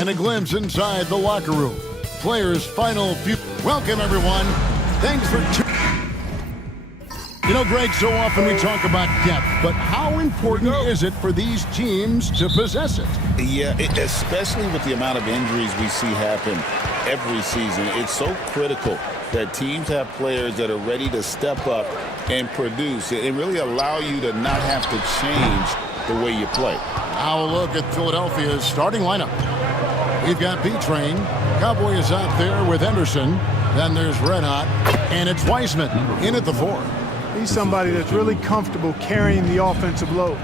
and a glimpse inside the locker room. Players' final few. Welcome, everyone. Thanks for tuning. You know, Greg, so often we talk about depth, but how important is it for these teams to possess it? Yeah, especially with the amount of injuries we see happen every season. It's so critical that teams have players that are ready to step up and produce. It really allow you to not have to change the way you play. Now a look at Philadelphia's starting lineup. We've got B-Train. Cowboy is out there with Henderson. Then there's Red Hot, and it's Weissman in at the 4. He's somebody that's really comfortable carrying the offensive load.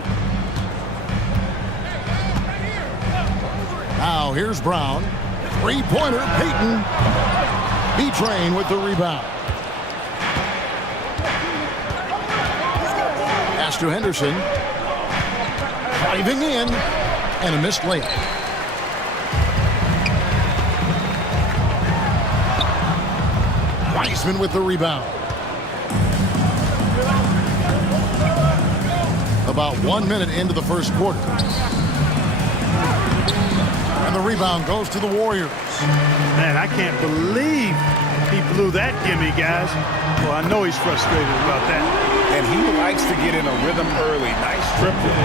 Now here's Brown. Three-pointer, Peyton. B-Train with the rebound. Pass to Henderson. Driving in, and a missed layup. Weissman with the rebound. About 1 minute into the first quarter. And the rebound goes to the Warriors. Man, I can't believe he blew that gimme, guys. Well, I know he's frustrated about that. And he likes to get in a rhythm early. Nice triple.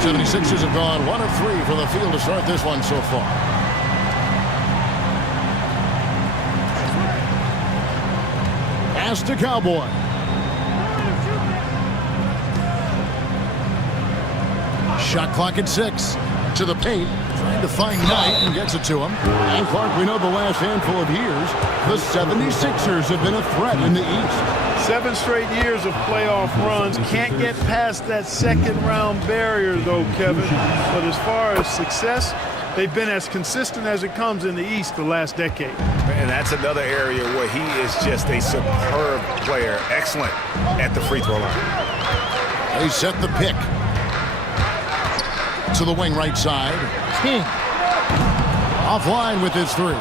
76ers have gone 1 of 3 from the field to start this one so far. Pass to Cowboy. Shot clock at 6. To the paint. Trying to find Knight and gets it to him. And Clark, we know the last handful of years, the 76ers have been a threat in the East. 7 straight years of playoff runs. Can't get past that second-round barrier, though, Kevin. But as far as success, they've been as consistent as it comes in the East the last decade. And that's another area where he is just a superb player. Excellent at the free throw line. They set the pick. To the wing right side. King. Offline with his 3.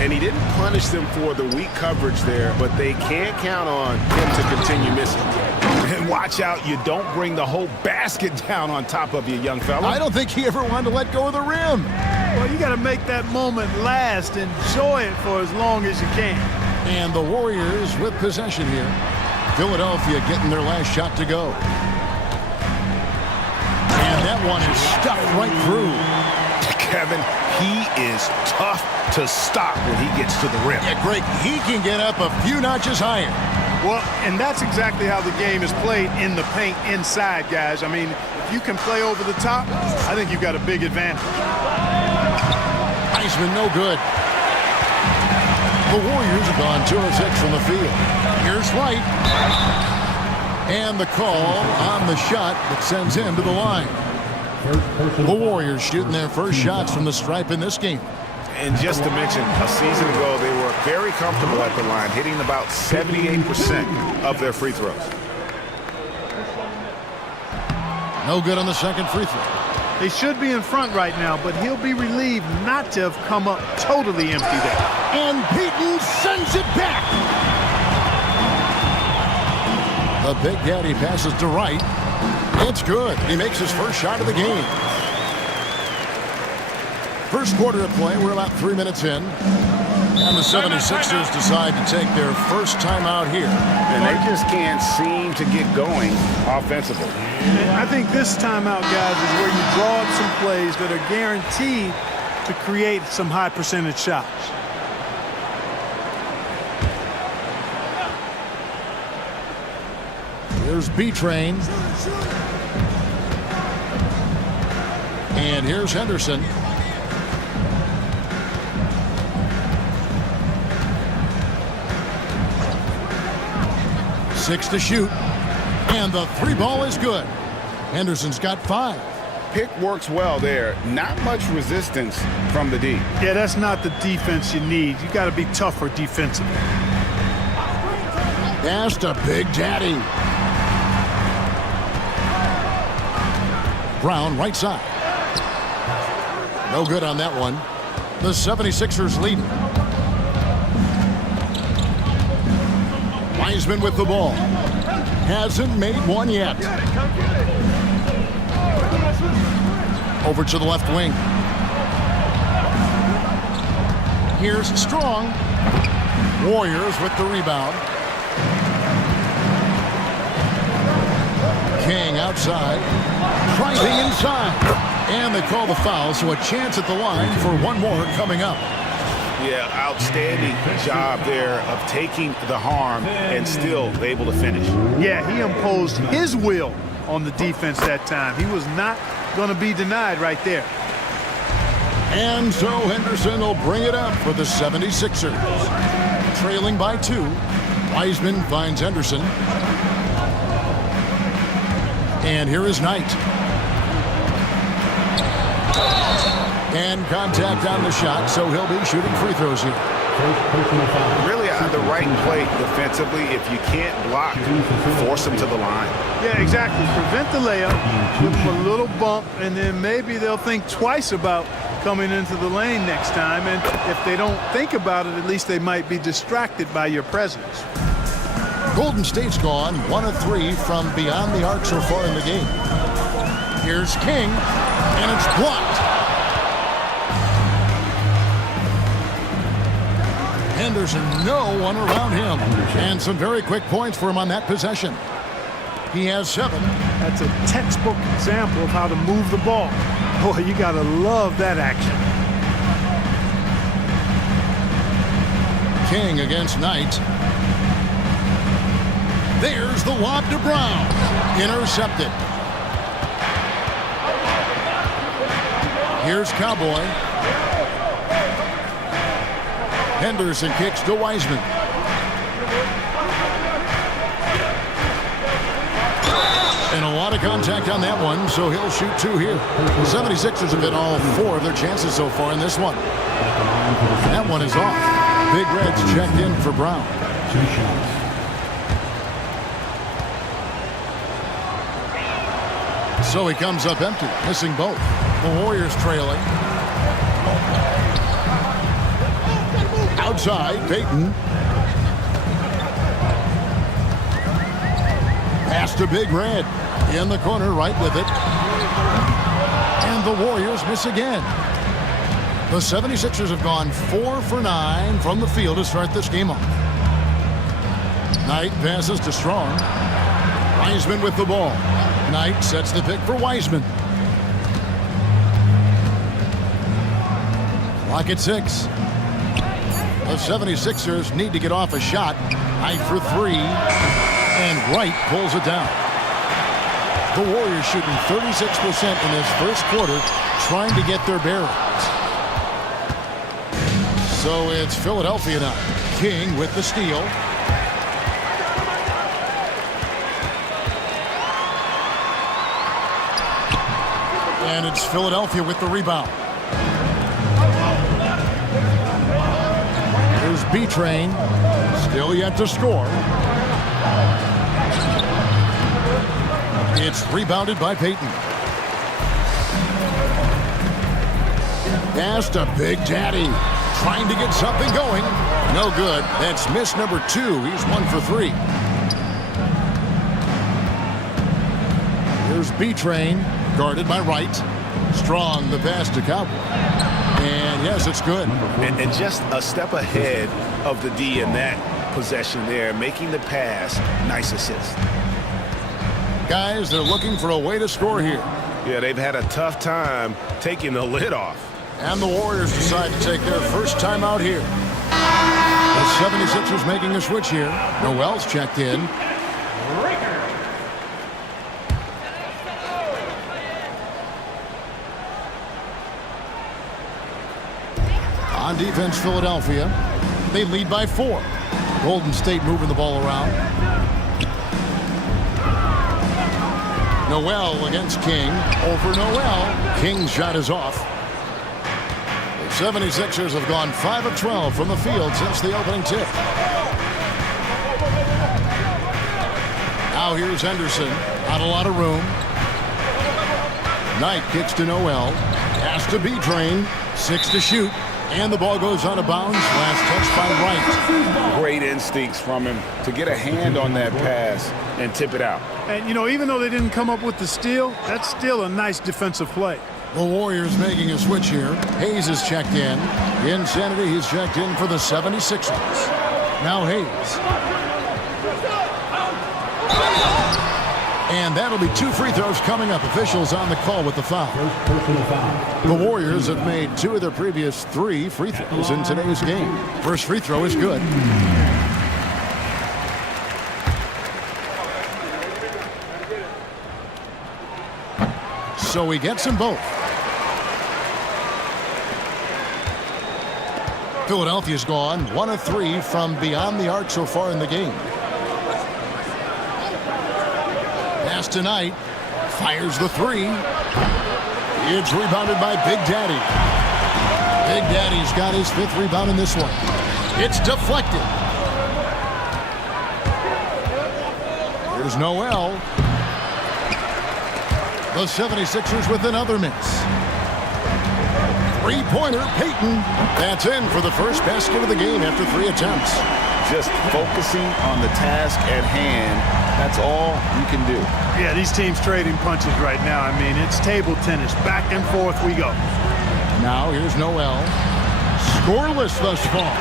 And he didn't punish them for the weak coverage there, but they can't count on him to continue missing. And watch out, you don't bring the whole basket down on top of you, young fella. I don't think he ever wanted to let go of the rim. Well, you got to make that moment last. Enjoy it for as long as you can. And the Warriors with possession here. Philadelphia getting their last shot to go. And that one is stuffed right through. Kevin, he is tough to stop when he gets to the rim. Yeah, Greg, he can get up a few notches higher. Well, and that's exactly how the game is played in the paint inside, guys. I mean, if you can play over the top, I think you've got a big advantage. Weissman, no good. The Warriors have gone 2 of 6 from the field. Here's Wright. And the call on the shot that sends him to the line. The Warriors shooting their first shots from the stripe in this game. And just to mention, a season ago, they were very comfortable at the line, hitting about 78% of their free throws. No good on the second free throw. They should be in front right now, but he'll be relieved not to have come up totally empty there. And Peyton sends it back. The Big Daddy passes to Wright. It's good. He makes his first shot of the game. First quarter of play. We're about 3 minutes in. And the 76ers decide to take their first timeout here. And they just can't seem to get going offensively. I think this timeout, guys, is where you draw up some plays that are guaranteed to create some high percentage shots. Here's B-Train. And here's Henderson. Six to shoot. And the 3 ball is good. Henderson's got 5. Pick works well there. Not much resistance from the D. Yeah, that's not the defense you need. You got to be tougher defensively. Pass to Big Daddy. Brown, right side. No good on that one. The 76ers leading. Weissman with the ball. Hasn't made one yet. Over to the left wing. Here's Strong. Warriors with the rebound. King outside. Driving inside. And they call the foul, so a chance at the line for one more coming up. Yeah, outstanding job there of taking the harm and still able to finish. Yeah, he imposed his will on the defense that time. He was not going to be denied right there. And so Henderson will bring it up for the 76ers. Trailing by 2. Wiseman finds Henderson. And here is Knight. And contact on the shot, so he'll be shooting free throws here. Really the right play defensively. If you can't block, force him to the line. Yeah, exactly. Prevent the layup, give them a little bump, and then maybe they'll think twice about coming into the lane next time. And if they don't think about it, at least they might be distracted by your presence. Golden State's gone 1 of 3 from beyond the arc so far in the game. Here's King, and it's blocked. Henderson, no one around him. And some very quick points for him on that possession. He has 7. That's a textbook example of how to move the ball. Boy, you got to love that action. King against Knight. There's the lob to Brown. Intercepted. Here's Cowboy. Henderson kicks to Wiseman. And a lot of contact on that one, so he'll shoot 2 here. The 76ers have hit all 4 of their chances so far in this one. That one is off. Big Red's checked in for Brown. 2 shots. So he comes up empty, missing both. The Warriors trailing. Outside, Payton. Pass to Big Red. In the corner, right with it. And the Warriors miss again. The 76ers have gone 4 for 9 from the field to start this game off. Knight passes to Strong. Wiseman with the ball. Knight sets the pick for Wiseman. Clock at 6. The 76ers need to get off a shot. Knight for 3. And Wright pulls it down. The Warriors shooting 36% in this first quarter, trying to get their bearings. So it's Philadelphia now. King with the steal. And it's Philadelphia with the rebound. Here's B-Train. Still yet to score. It's rebounded by Payton. Pass to Big Daddy. Trying to get something going. No good. That's miss number 2. He's 1 for 3. Here's B-Train. Guarded by Wright. Strong the pass to Cowboy. And yes, it's good. And just a step ahead of the D in that possession there, making the pass. Nice assist. Guys, they're looking for a way to score here. Yeah, they've had a tough time taking the lid off. And the Warriors decide to take their first time out here. The 76ers making a switch here. Noel's checked in. On defense, Philadelphia. They lead by 4. Golden State moving the ball around. Noel against King. Over Noel. King's shot is off. The 76ers have gone 5 of 12 from the field since the opening tip. Now here's Henderson. Not a lot of room. Knight kicks to Noel. Pass to B-Train. 6 to shoot. And the ball goes out of bounds. Last touch by Wright. Great instincts from him to get a hand on that pass and tip it out. And, you know, even though they didn't come up with the steal, that's still a nice defensive play. The Warriors making a switch here. Hayes is checked in. Insanity, he's checked in for the 76ers. Now Hayes. And that'll be 2 free throws coming up. Officials on the call with the foul. The Warriors have made 2 of their previous 3 free throws in today's game. First free throw is good. So he gets them both. Philadelphia's gone 1 of 3 from beyond the arc so far in the game. Pass tonight. Fires the 3. It's rebounded by Big Daddy. Big Daddy's got his 5th rebound in this one. It's deflected. Here's Noel. The 76ers with another miss. Three-pointer, Payton. That's in for the first basket of the game after 3 attempts. Just focusing on the task at hand. That's all you can do. Yeah, these teams trading punches right now. I mean, it's table tennis. Back and forth we go. Now here's Noel. Scoreless thus far.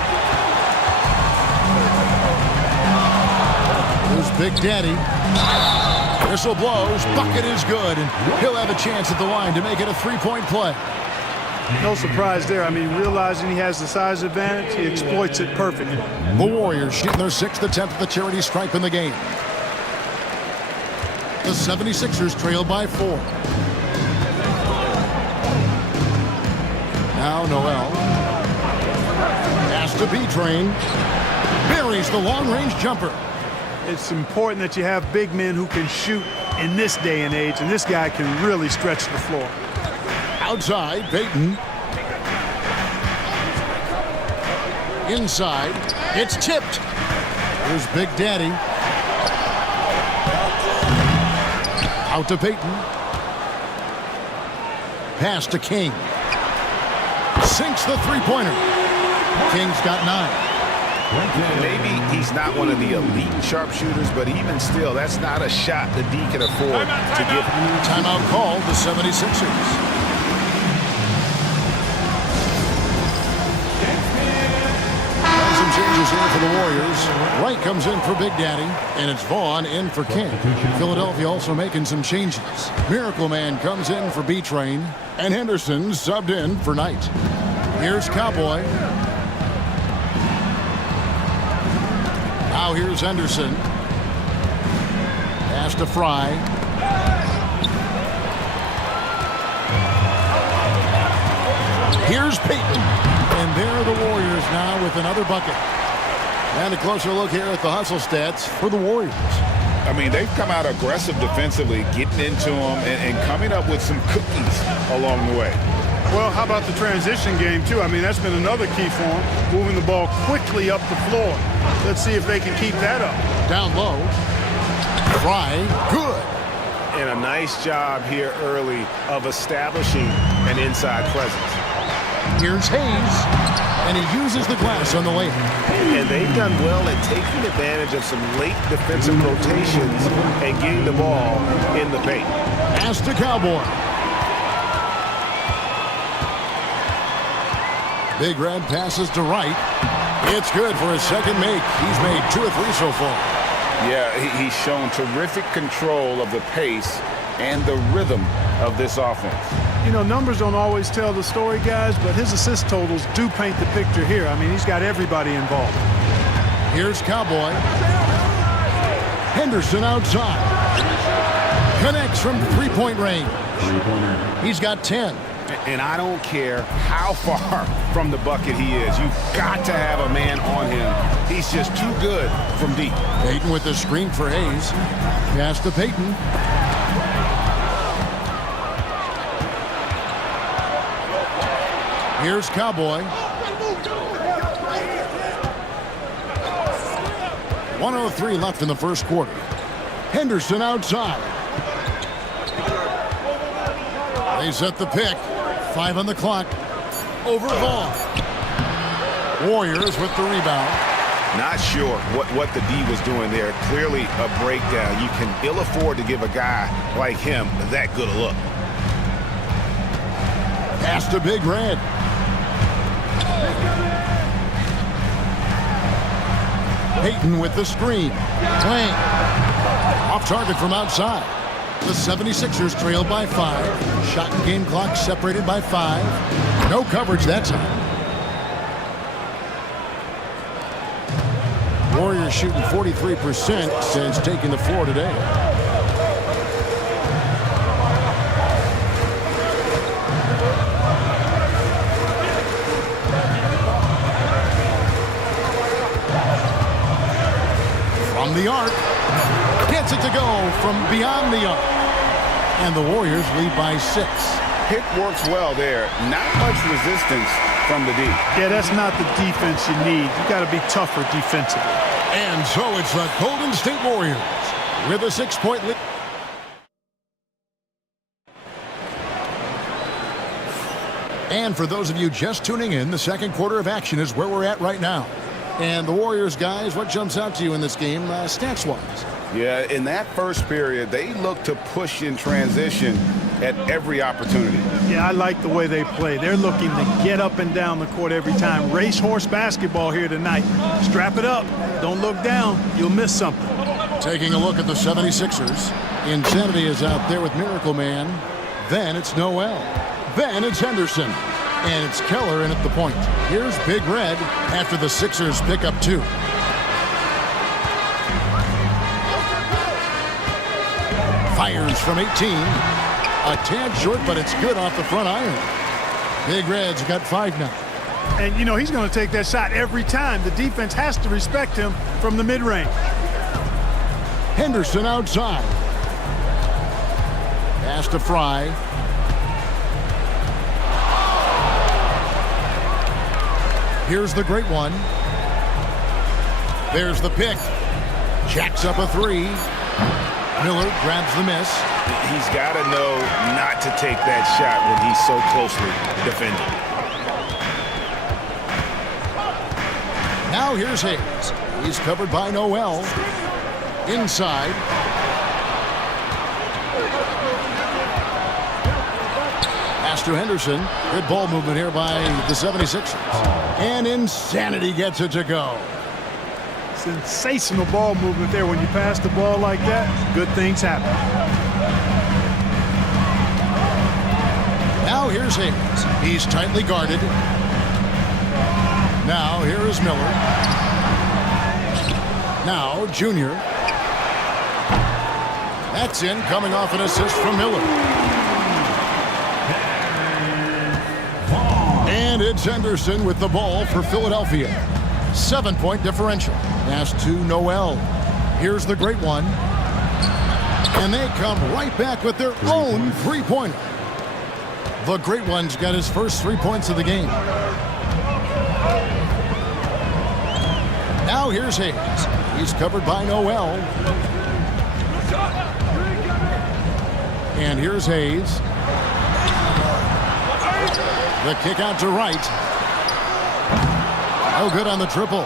Here's Big Daddy. Whistle blows. Bucket is good. And he'll have a chance at the line to make it a 3-point play. No surprise there. I mean, realizing he has the size advantage, he exploits it perfectly. The Warriors shooting their 6th attempt at the charity stripe in the game. The 76ers trail by 4. Now Noel. Pass to B-Train. Buries the long-range jumper. It's important that you have big men who can shoot in this day and age, and this guy can really stretch the floor. Outside, Payton. Inside, it's tipped. Here's Big Daddy. Out to Payton. Pass to King. Sinks the 3-pointer. King's got 9. Maybe he's not one of the elite sharpshooters, but even still, that's not a shot the D can afford to give. Timeout called the 76ers. Some changes here for the Warriors. Wright comes in for Big Daddy, and it's Vaughn in for King. Philadelphia also making some changes. Miracle Man comes in for B-Train, and Henderson subbed in for Knight. Here's Cowboy. Now here's Henderson. Pass to Fry. Here's Payton. And there are the Warriors now with another bucket. And a closer look here at the hustle stats for the Warriors. I mean, they've come out aggressive defensively, getting into them and coming up with some cookies along the way. Well, how about the transition game, too? I mean, that's been another key for them, moving the ball quickly up the floor. Let's see if they can keep that up. Down low. Fry. Good. And a nice job here early of establishing an inside presence. Here's Hayes. And he uses the glass on the layup. And they've done well at taking advantage of some late defensive rotations and getting the ball in the paint. Pass to Cowboy. Big Red passes to Wright. It's good for his second make. He's made 2 of 3 so far. Yeah, he's shown terrific control of the pace and the rhythm of this offense. You know, numbers don't always tell the story, guys, but his assist totals do paint the picture here. I mean, he's got everybody involved. Here's Cowboy. Henderson outside. Connects from 3-point range. He's got 10. And I don't care how far from the bucket he is. You've got to have a man on him. He's just too good from deep. Payton with the screen for Hayes. Pass to Payton. Here's Cowboy. 1:03 left in the first quarter. Henderson outside. They set the pick. 5 on the clock. Over Vaughn. Warriors with the rebound. Not sure what the D was doing there. Clearly a breakdown. You can ill afford to give a guy like him that good a look. Pass to Big Red. Peyton with the screen. Wang. Off target from outside. The 76ers trail by 5. Shot and game clock separated by 5. No coverage that time. Warriors shooting 43% since taking the floor today. From the arc. Gets it to go from beyond the arc. And the Warriors lead by 6. Pick works well there. Not much resistance from the D. Yeah, that's not the defense you need. You got to be tougher defensively. And so it's the Golden State Warriors with a 6-point lead. And for those of you just tuning in, the second quarter of action is where we're at right now. And the Warriors, guys, what jumps out to you in this game stats-wise? Yeah, in that first period, they look to push in transition at every opportunity. Yeah, I like the way they play. They're looking to get up and down the court every time. Racehorse basketball here tonight. Strap it up. Don't look down. You'll miss something. Taking a look at the 76ers. Insanity is out there with Miracle Man. Then it's Noel. Then it's Henderson. And it's Keller in at the point. Here's Big Red after the Sixers pick up 2. Fires from 18. A tad short, but it's good off the front iron. Big Red's got 5 now. And, you know, he's going to take that shot every time. The defense has to respect him from the mid-range. Henderson outside. Pass to Fry. Here's the great one. There's the pick. Jacks up a 3. Miller grabs the miss. He's got to know not to take that shot when he's so closely defended. Now here's Hayes. He's covered by Noel. Inside. Pass to Henderson. Good ball movement here by the 76ers. And Insanity gets it to go. Sensational ball movement there. When you pass the ball like that, good things happen. Now here's Hayes. He's tightly guarded. Now here is Miller. Now Junior. That's in, coming off an assist from Miller. And it's Henderson with the ball for Philadelphia. 7-point differential. Pass to Noel. Here's the great one. And they come right back with their own three-pointer. The great one's got his first 3 points of the game. Now here's Hayes. He's covered by Noel. And here's Hayes. The kick out to right. No good on the triple.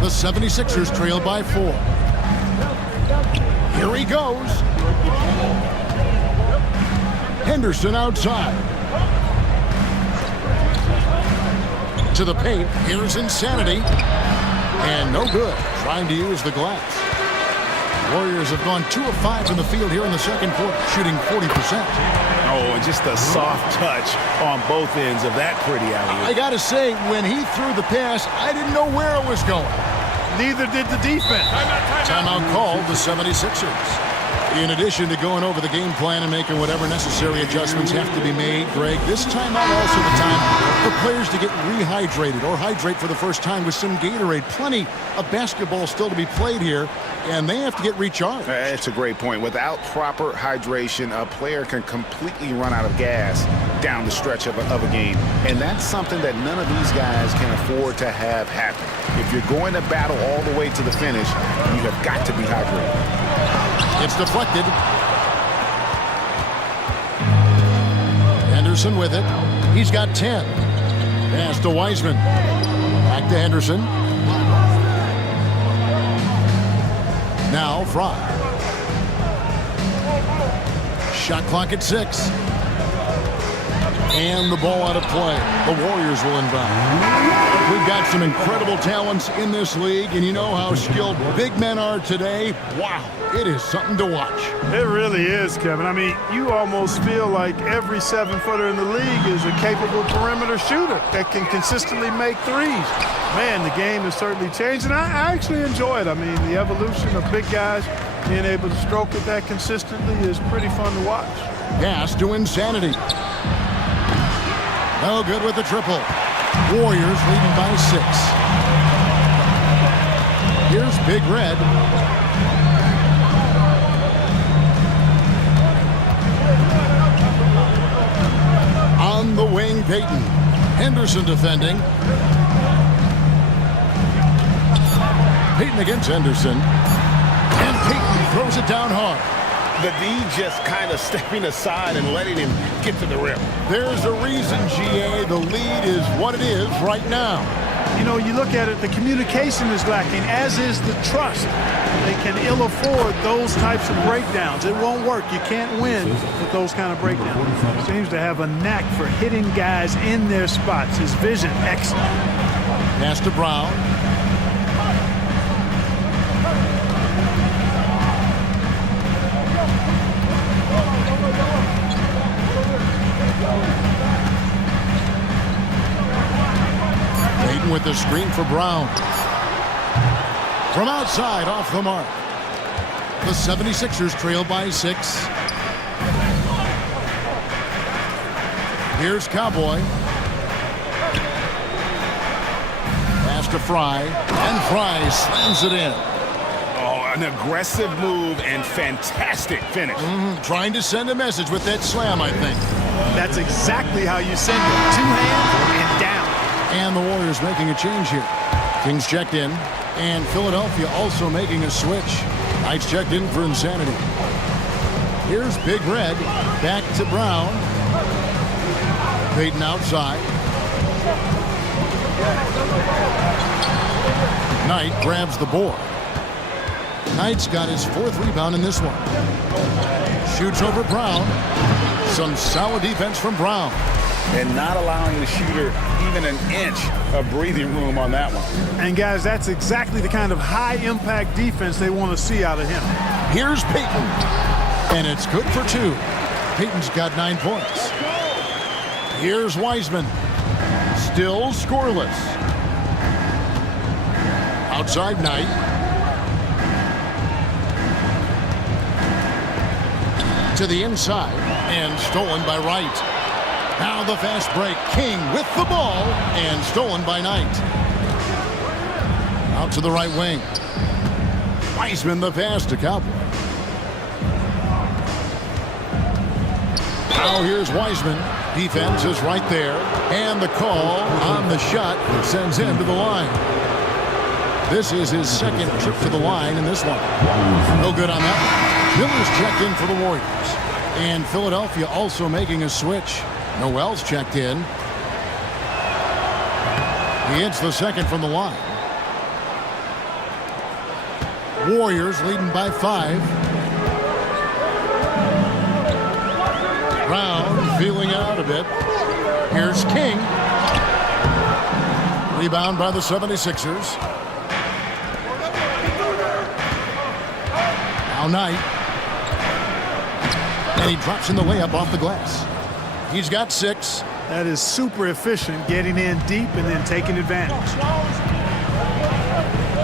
The 76ers trail by 4. Here he goes. Henderson outside. To the paint. Here's Insanity. And no good. Trying to use the glass. Warriors have gone 2 of 5 in the field here in the second quarter, shooting 40%. Oh, and just a soft touch on both ends of that pretty alley. I got to say, when he threw the pass, I didn't know where it was going. Neither did the defense. Timeout called the 76ers. In addition to going over the game plan and making whatever necessary adjustments have to be made, Greg, this timeout also the time for players to get rehydrated or hydrate for the first time with some Gatorade. Plenty of basketball still to be played here, and they have to get recharged. That's a great point. Without proper hydration, a player can completely run out of gas down the stretch of a game. And that's something that none of these guys can afford to have happen. If you're going to battle all the way to the finish, you have got to be hydrated. It's deflected. Henderson with it. He's got 10. Pass to Wiseman. Back to Henderson. Now Fry. Shot clock at 6. And the ball out of play. The Warriors will inbound. We've got some incredible talents in this league, and you know how skilled big men are today. Wow, it is something to watch. It really is, Kevin. I mean, you almost feel like every 7-footer in the league is a capable perimeter shooter that can consistently make threes. Man, the game has certainly changed, and I actually enjoy it. I mean, the evolution of big guys being able to stroke it that consistently is pretty fun to watch. Pass to Insanity. No good with the triple. Warriors leading by 6. Here's Big Red. On the wing, Payton. Henderson defending. Payton against Henderson. And Payton throws it down hard. The D just kind of stepping aside and letting him get to the rim. There's a reason, GA, the lead is what it is right now. You know, you look at it, the communication is lacking, as is the trust. They can ill afford those types of breakdowns. It won't work. You can't win with those kind of breakdowns. He seems to have a knack for hitting guys in their spots. His vision, excellent. Pass to Brown. With the screen for Brown. From outside, off the mark. The 76ers trail by 6. Here's Cowboy. Pass to Fry. And Fry slams it in. Oh, an aggressive move and fantastic finish. Trying to send a message with that slam, I think. That's exactly how you send it. 2 hands and down. And the Warriors making a change here. Kings checked in, and Philadelphia also making a switch. Knights checked in for Insanity. Here's Big Red, back to Brown. Payton outside. Knight grabs the board. Knight's got his 4th rebound in this one. Shoots over Brown. Some solid defense from Brown. And not allowing the shooter even an inch of breathing room on that one. And, guys, that's exactly the kind of high-impact defense they want to see out of him. Here's Payton. And it's good for 2. Payton's got 9 points. Here's Wiseman. Still scoreless. Outside Knight. To the inside. And stolen by Wright. Now the fast break. King with the ball and stolen by Knight. Out to the right wing. Wiseman the pass to Cowboy. Now here's Wiseman. Defense is right there. And the call on the shot that sends him to the line. This is his 2nd trip to the line in this one. No good on that one. Miller's checked in for the Warriors. And Philadelphia also making a switch. Noel's checked in. He hits the 2nd from the line. Warriors leading by 5. Brown feeling out a bit. Here's King. Rebound by the 76ers. Now Knight. And he drops in the layup off the glass. He's got 6. That is super efficient, getting in deep and then taking advantage.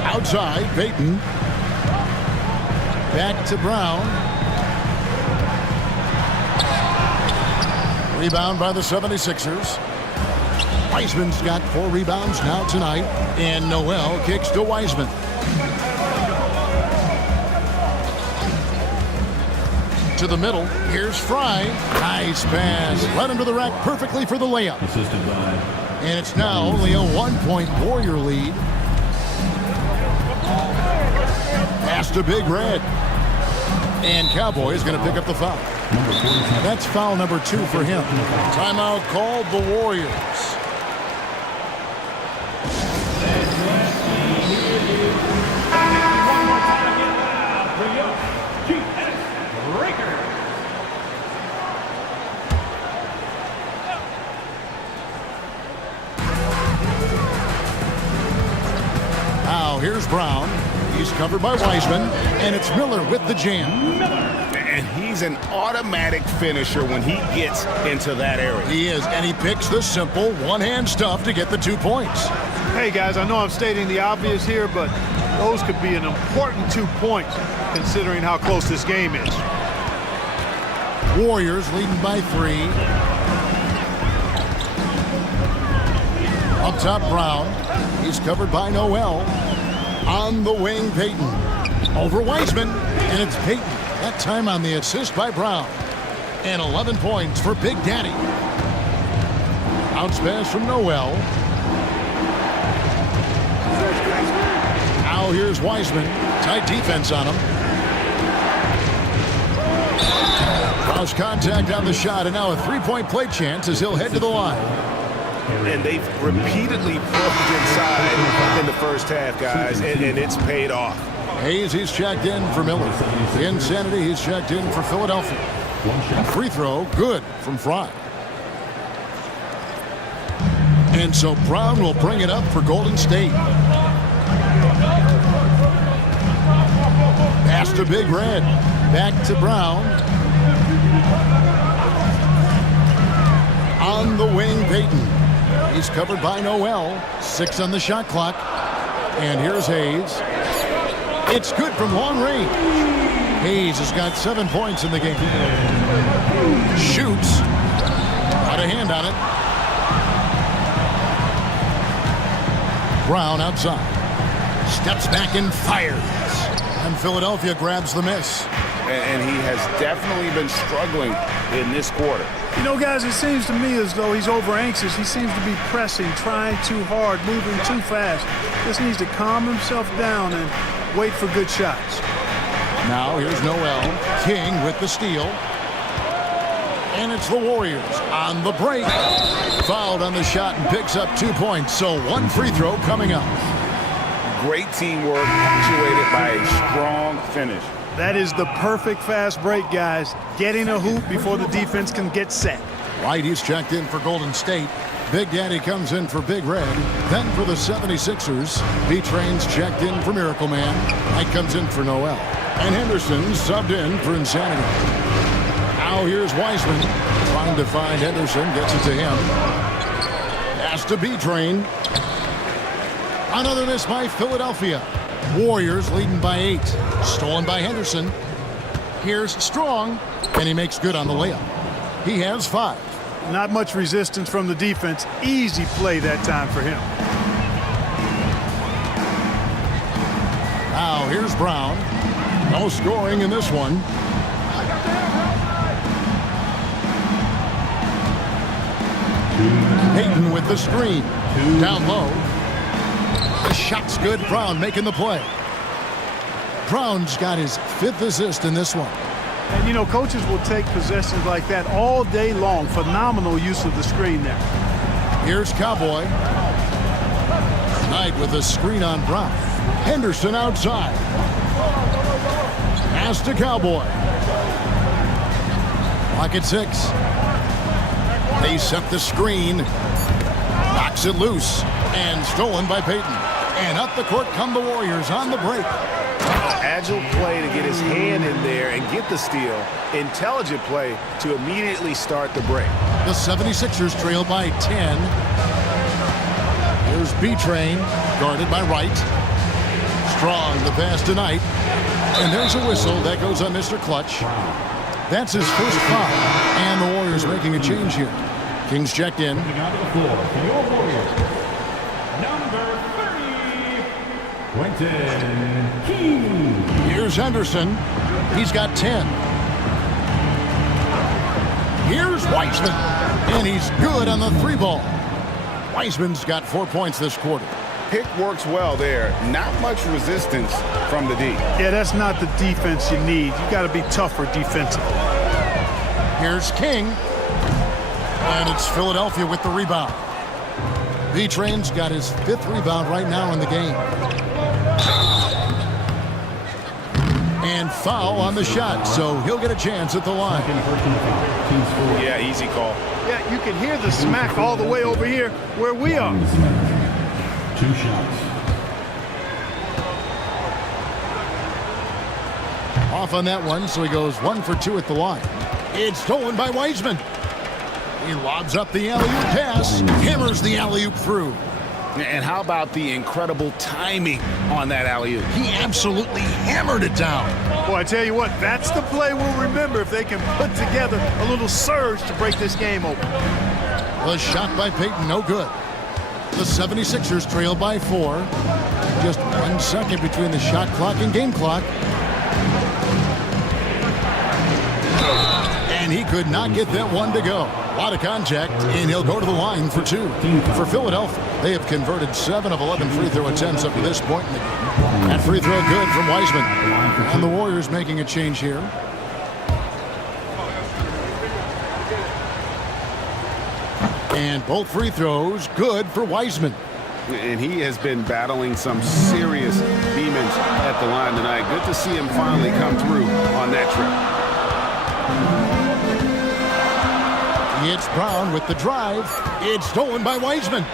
Outside, Payton. Back to Brown. Rebound by the 76ers. Wiseman's got 4 rebounds now tonight. And Noel kicks to Wiseman. To the middle. Here's Fry. Nice pass. Led him to the rack perfectly for the layup. Assisted by. And it's now only a 1-point Warrior lead. Pass to Big Red. And Cowboy is going to pick up the foul. That's foul number 2 for him. Timeout called the Warriors. here's Brown. He's covered by Wiseman, and it's Miller with the jam. And he's an automatic finisher when he gets into that area. He is, and he picks the simple one-hand stuff to get the 2 points. Hey, guys, I know I'm stating the obvious here, but those could be an important 2 points considering how close this game is. Warriors leading by 3. Up top, Brown. He's covered by Noel. On the wing, Payton. Over Wiseman, and it's Payton. That time on the assist by Brown. And 11 points for Big Daddy. Bounce pass from Noel. Now here's Wiseman. Tight defense on him. Cross contact on the shot, and now a three-point play chance as he'll head to the line. And they've repeatedly poked inside in the first half, guys, and it's paid off. Hayes, he's checked in for Miller. Insanity, he's checked in for Philadelphia. Free throw, good from Fry. And so Brown will bring it up for Golden State. Pass to Big Red. Back to Brown. On the wing, Payton. He's covered by Noel. 6 on the shot clock. And here's Hayes. It's good from long range. Hayes has got 7 points in the game. Shoots. Got a hand on it. Brown outside. Steps back and fires. And Philadelphia grabs the miss. And he has definitely been struggling in this quarter. You know, guys, it seems to me as though he's over anxious. He seems to be pressing, trying too hard, moving too fast. Just needs to calm himself down and wait for good shots. Now here's Noel. King with the steal. And it's the Warriors on the break. Fouled on the shot and picks up 2 points. So 1 free throw coming up. Great teamwork punctuated by a strong finish. That is the perfect fast break, guys. Getting a hoop before the defense can get set. White, he's checked in for Golden State. Big Daddy comes in for Big Red. Then for the 76ers, B-Train's checked in for Miracle Man. White comes in for Noel. And Henderson subbed in for Insanity. Now here's Wiseman. Trying to find Henderson. Gets it to him. Pass to B-Train. Another miss by Philadelphia. Warriors leading by 8. Stolen by Henderson. Here's Strong. And he makes good on the layup. He has 5. Not much resistance from the defense. Easy play that time for him. Now here's Brown. No scoring in this one. Payton with the screen. Down low. The shot's good. Brown making the play. Brown's got his 5th assist in this one. And, you know, coaches will take possessions like that all day long. Phenomenal use of the screen there. Here's Cowboy. Knight with a screen on Brown. Henderson outside. Pass to Cowboy. Clock at 6. They set the screen. Knocks it loose. And stolen by Payton. And up the court come the Warriors on the break. Agile play to get his hand in there and get the steal. Intelligent play to immediately start the break. The 76ers trail by 10. Here's B-Train, guarded by Wright. Strong, the pass tonight. And there's a whistle that goes on Mr. Clutch. That's his first foul. And the Warriors making a change here. Kings checked in. Onto the floor for your Warriors. Number 30, Quentin King. Here's Henderson. He's got 10. Here's Wiseman. And he's good on the 3 ball. Wiseman's got 4 points this quarter. Pick works well there. Not much resistance from the D. Yeah, that's not the defense you need. You got to be tougher defensively. Here's King. And it's Philadelphia with the rebound. B-Train's got his 5th rebound right now in the game. And foul on the shot, so he'll get a chance at the line. Yeah, easy call. Yeah, you can hear the smack all the way over here where we are. 2 shots. Off on that one, so he goes 1 for 2 at the line. It's stolen by Wiseman. He lobs up the alley-oop pass, hammers the alley-oop through. And how about the incredible timing on that alley-oop? He absolutely hammered it down. Boy, I tell you what, that's the play we'll remember if they can put together a little surge to break this game open. The shot by Payton, no good. The 76ers trail by 4. Just 1 second between the shot clock and game clock. And he could not get that one to go. A lot of contact, and he'll go to the line for 2. For Philadelphia, they have converted 7 of 11 free throw attempts up to this point in the game. That free throw good from Wiseman. And the Warriors making a change here. And both free throws good for Wiseman. And he has been battling some serious demons at the line tonight. Good to see him finally come through on that trip. It's Brown with the drive. It's stolen by Wiseman.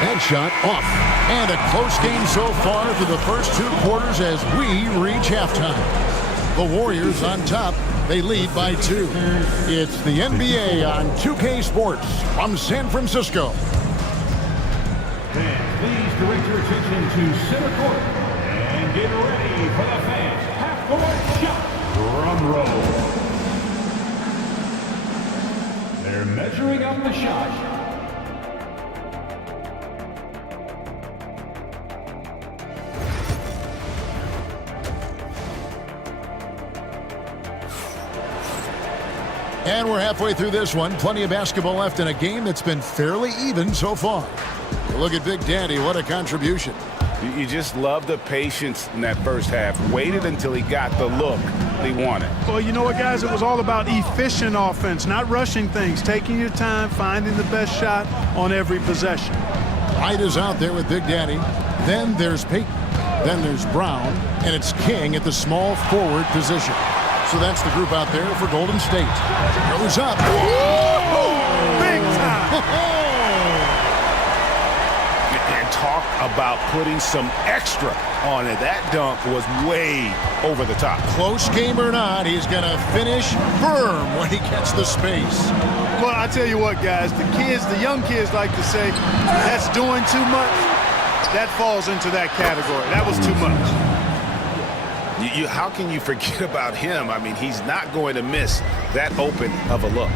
That shot off. And a close game so far for the first 2 quarters as we reach halftime. The Warriors on top. They lead by 2. It's the NBA on 2K Sports from San Francisco. Fans, please direct your attention to center court and get ready for the fans' half-court shot. Drum roll. They're measuring up the shot. And we're halfway through this one. Plenty of basketball left in a game that's been fairly even so far. Look at Big Daddy. What a contribution. You just love the patience in that first half. Waited until he got the look he wanted. Well, you know what, guys? It was all about efficient offense, not rushing things, taking your time, finding the best shot on every possession. Wright is out there with Big Daddy. Then there's Payton. Then there's Brown. And it's King at the small forward position. So that's the group out there for Golden State. Goes up. Whoa! Big time! And talk about putting some extra on it. That dunk was way over the top. Close game or not, he's going to finish firm when he gets the space. Well, I tell you what, guys, the young kids like to say, that's doing too much. That falls into that category. That was too much. How can you forget about him? I mean, he's not going to miss that open of a look.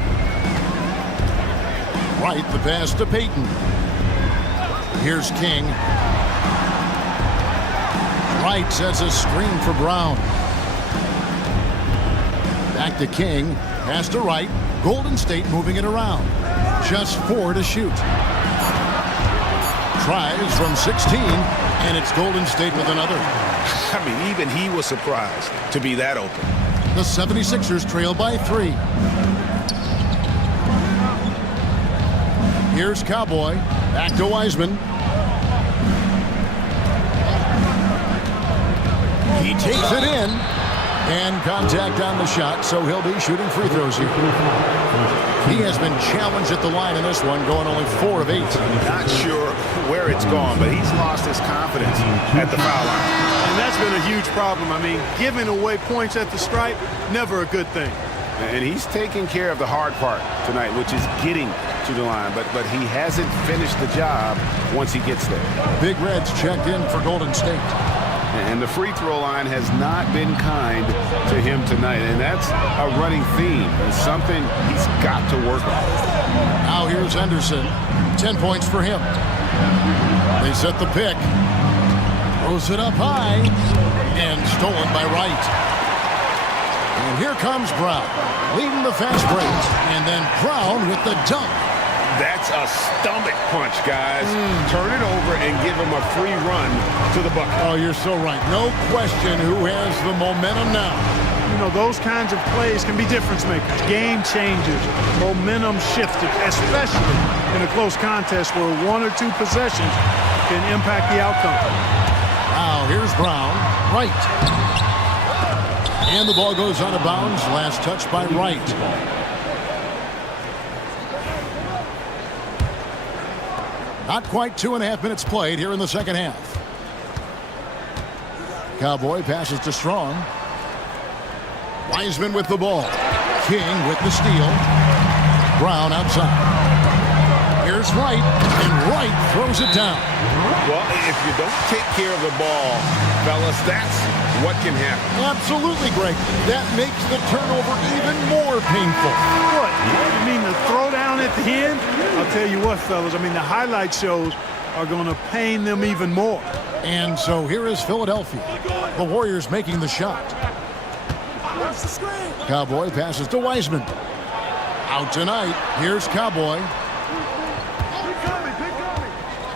Right, the pass to Payton. Here's King. Wright sets a screen for Brown. Back to King. Pass to Wright. Golden State moving it around. Just 4 to shoot. Tries from 16, and it's Golden State with another. I mean, even he was surprised to be that open. The 76ers trail by 3. Here's Cowboy. Back to Wiseman. He takes it in. And contact on the shot, so he'll be shooting free throws here. He has been challenged at the line in this one, going only 4 of 8. Not sure where it's gone, but he's lost his confidence at the foul line. And that's been a huge problem. I mean, giving away points at the stripe, never a good thing. And he's taking care of the hard part tonight, which is getting to the line. But he hasn't finished the job once he gets there. Big Reds checked in for Golden State. And the free throw line has not been kind to him tonight. And that's a running theme. It's something he's got to work on. Now here's Henderson. 10 points for him. They set the pick. Throws it up high. And stolen by Wright. And here comes Brown. Leading the fast break. And then Brown with the dunk. That's a stomach punch, guys. Turn it over and give him a free run to the bucket. Oh, you're so right. No question who has the momentum now. You know, those kinds of plays can be difference makers, game changers, momentum shifters, especially in a close contest where 1 or 2 possessions can impact the outcome. Now here's Brown. Wright. And the ball goes out of bounds. Last touch by Wright. Not quite 2.5 minutes played here in the second half. Cowboy passes to Strong. Wiseman with the ball. King with the steal. Brown outside. Here's Wright, and Wright throws it down. Well, if you don't take care of the ball, fellas, that's what can happen. Absolutely, Greg. That makes the turnover even more painful. What? You mean the throwdown at the end? I'll tell you what, fellas. I mean, the highlight shows are going to pain them even more. And so here is Philadelphia. The Warriors making the shot. Cowboy passes to Wiseman. Out tonight. Here's Cowboy.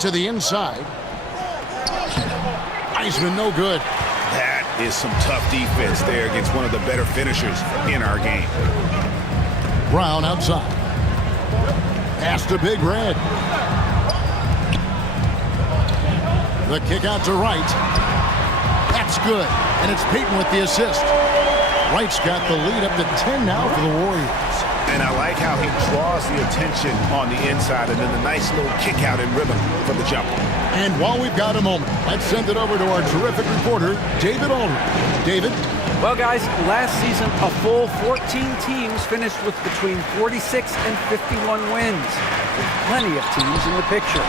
To the inside. Wiseman no good. That is some tough defense there against one of the better finishers in our game. Brown outside. Pass to Big Red. The kick out to Wright. That's good. And it's Payton with the assist. Wright's got the lead up to 10 now for the Warriors. And I like how he draws the attention on the inside and then the nice little kick out in rhythm for the jumper. And while we've got a moment, let's send it over to our terrific reporter, David Aldridge. David? Well, guys, last season, a full 14 teams finished with between 46 and 51 wins, with plenty of teams in the picture.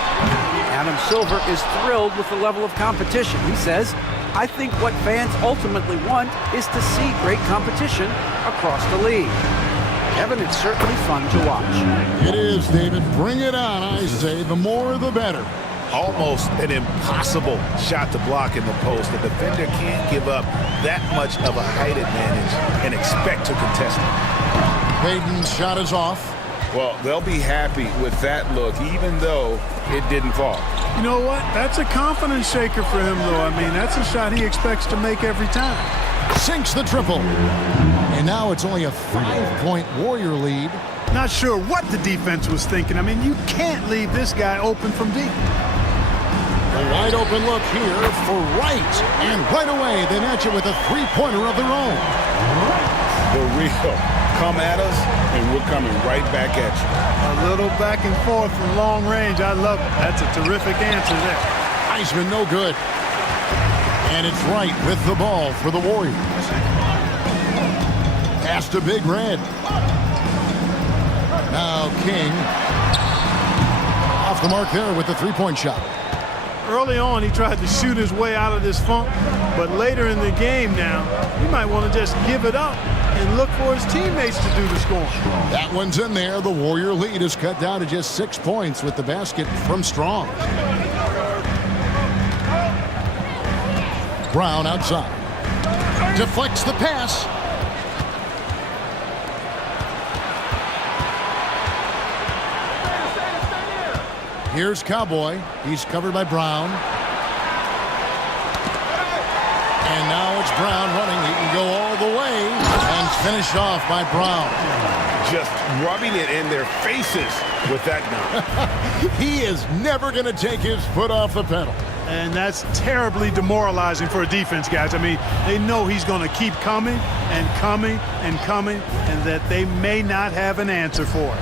Adam Silver is thrilled with the level of competition. He says, I think what fans ultimately want is to see great competition across the league. Kevin, it's certainly fun to watch. It is, David. Bring it on, I say. The more, the better. Almost an impossible shot to block in the post. The defender can't give up that much of a height advantage and expect to contest it. Payton's shot is off. Well, they'll be happy with that look, even though it didn't fall. You know what? That's a confidence shaker for him, though. I mean, that's a shot he expects to make every time. Sinks the triple. And now it's only a 5-point Warrior lead. Not sure what the defense was thinking. I mean, you can't leave this guy open from deep. A wide open look here for Wright. And right away, they match it with a three-pointer of their own. For real. Come at us, and we're coming right back at you. A little back and forth from long range. I love it. That's a terrific answer there. Wiseman no good. And it's Wright with the ball for the Warriors. Pass to Big Red. Now King. Off the mark there with the three-point shot. Early on, he tried to shoot his way out of this funk, but later in the game now, you might want to just give it up and look for his teammates to do the scoring. That one's in there. The Warrior lead is cut down to just 6 points with the basket from Strong. Brown outside. Deflects the pass. Here's Cowboy. He's covered by Brown. And now it's Brown running. He can go all the way and finish off by Brown. Just rubbing it in their faces with that dunk. He is never going to take his foot off the pedal. And that's terribly demoralizing for a defense, guys. I mean, they know he's going to keep coming and coming and coming, and that they may not have an answer for it.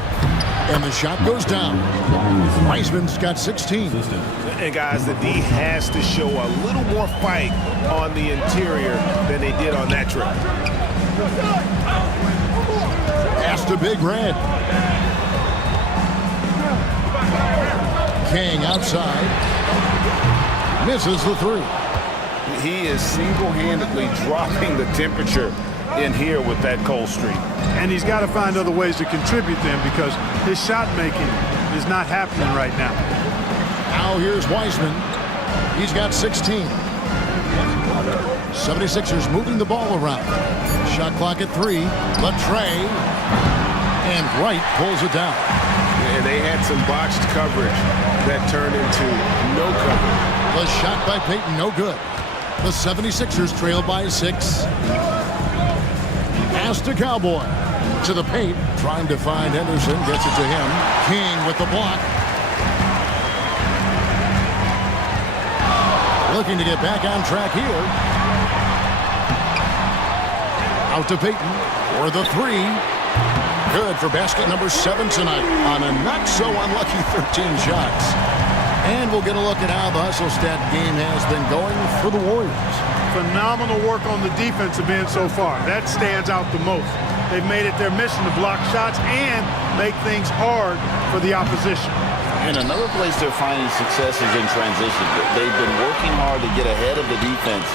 And the shot goes down. Wiseman's got 16. And guys, the D has to show a little more fight on the interior than they did on that trip. Pass to Big Red. King outside. Misses the three. He is single-handedly dropping the temperature in here with that cold streak. And he's got to find other ways to contribute them because his shot making is not happening right now. Now here's Wiseman. He's got 16. 76ers moving the ball around. Shot clock at 3. Latrey. And Wright pulls it down. And they had some botched coverage that turned into no coverage. The shot by Payton, no good. The 76ers trail by 6. Pass to Cowboy. To the paint. Trying to find Henderson. Gets it to him. King with the block. Looking to get back on track here. Out to Payton for the 3. Good for basket number 7 tonight on a not-so-unlucky 13 shots. And we'll get a look at how the hustle stat game has been going for the Warriors. Phenomenal work on the defensive end so far. That stands out the most. They've made it their mission to block shots and make things hard for the opposition. And another place they're finding success is in transition. They've been working hard to get ahead of the defense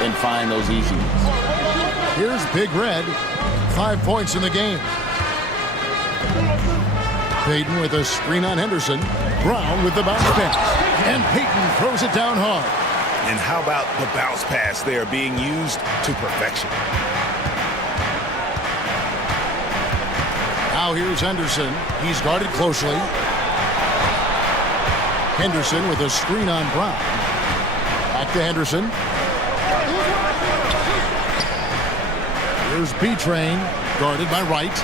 and find those easy ones. Here's Big Red. 5 points in the game. Payton with a screen on Henderson. Brown with the bounce pass. And Payton throws it down hard. And how about the bounce pass there being used to perfection? Now here's Henderson. He's guarded closely. Henderson with a screen on Brown. Back to Henderson. Here's B-Train, guarded by Wright.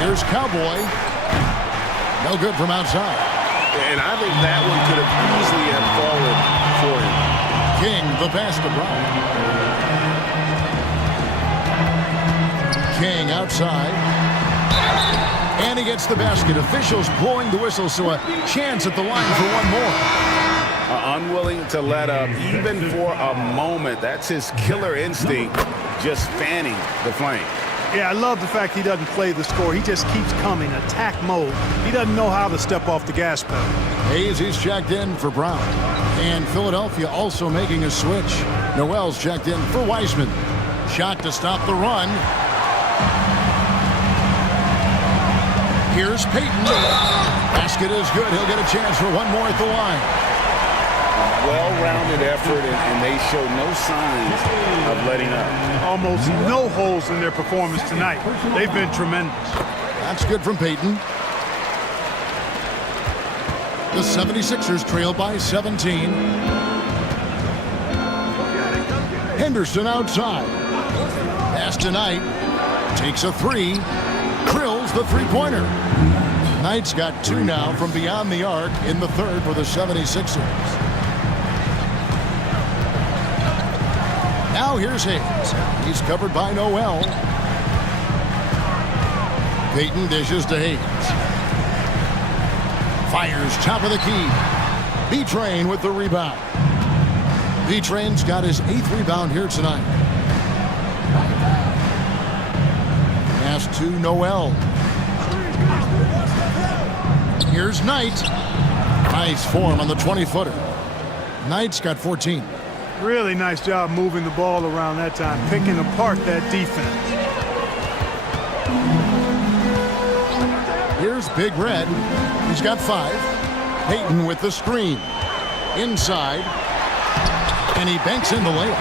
Here's Cowboy. No good from outside. And I think that one could have easily have fallen for him. King, the pass to Brown. King outside. And he gets the basket. Officials blowing the whistle, so a chance at the line for one more. Unwilling to let up even for a moment. That's his killer instinct, just fanning the flame. Yeah, I love the fact he doesn't play the score. He just keeps coming, attack mode. He doesn't know how to step off the gas pedal. Hayes, he's checked in for Brown. And Philadelphia also making a switch. Noel's checked in for Wiseman. Shot to stop the run. Here's Payton. Basket is good. He'll get a chance for one more at the line. Well-rounded effort, and they show no signs of letting up. Almost no holes in their performance tonight. They've been tremendous. That's good from Payton. The 76ers trail by 17. Henderson outside. Pass tonight. Takes a three. Drills the three-pointer. Knight's got two now from beyond the arc in the third for the 76ers. Now here's Hayes. He's covered by Noel. Payton dishes to Hayes. Fires top of the key. B-Train with the rebound. B-Train's got his 8th rebound here tonight. Pass to Noel. Here's Knight. Nice form on the 20-footer. Knight's got 14. Really nice job moving the ball around that time, picking apart that defense. Here's Big Red. He's got 5. Payton with the screen. Inside. And he banks in the layup.